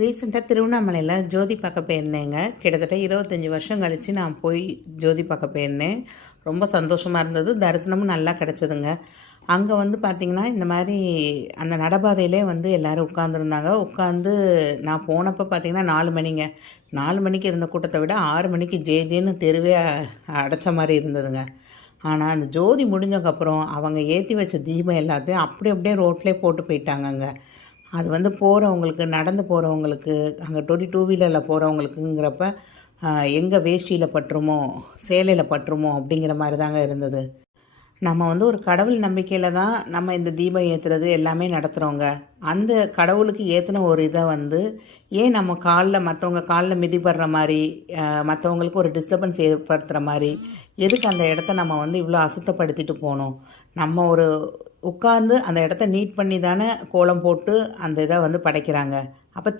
ரீசெண்டாக திருவண்ணாமலையில் ஜோதி பார்க்க போயிருந்தேங்க. கிட்டத்தட்ட 25 வருஷம் கழித்து நான் போய் ஜோதி பார்க்க போயிருந்தேன். ரொம்ப சந்தோஷமாக இருந்தது. தரிசனமும் நல்லா கிடச்சிதுங்க. அங்கே வந்து பார்த்திங்கன்னா, இந்த மாதிரி அந்த நடைபாதையிலே வந்து எல்லோரும் உட்காந்துருந்தாங்க. உட்காந்து நான் போனப்போ பார்த்திங்கன்னா 4 மணிங்க. 4 மணிக்கு இருந்த கூட்டத்தை விட 6 மணிக்கு ஜேன்னு தெருவே அடைச்ச மாதிரி இருந்ததுங்க. ஆனால் அந்த ஜோதி முடிஞ்சதுக்கப்புறம் அவங்க ஏற்றி வச்ச தீபம் எல்லாத்தையும் அப்படியே ரோட்லேயே போட்டு போயிட்டாங்கங்க. அது வந்து போகிறவங்களுக்கு, நடந்து போகிறவங்களுக்கு, அங்கே டூ வீலரில் போகிறவங்களுக்குங்கிறப்ப எங்கே வேஷ்டியில் பட்டுருமோ, சேலையில் பட்டுருமோ அப்படிங்கிற மாதிரி தாங்க இருந்தது. நம்ம வந்து ஒரு கடவுள் நம்பிக்கையில் தான் நம்ம இந்த தீபம் ஏற்றுறது எல்லாமே நடத்துகிறோங்க. அந்த கடவுளுக்கு ஏற்றின ஒரு இதை வந்து ஏன் நம்ம மற்றவங்க காலில் மிதிப்படுற மாதிரி, மற்றவங்களுக்கு ஒரு டிஸ்டர்பன்ஸ் ஏற்படுத்துகிற மாதிரி, எதுக்கு அந்த இடத்த நம்ம வந்து இவ்வளோ அசுத்தப்படுத்திட்டு போகணும்? நம்ம ஒரு உட்கார்ந்து அந்த இடத்த நீட் பண்ணி தானே கோலம் போட்டு அந்த இதை வந்து படைக்கிறாங்க. அப்போ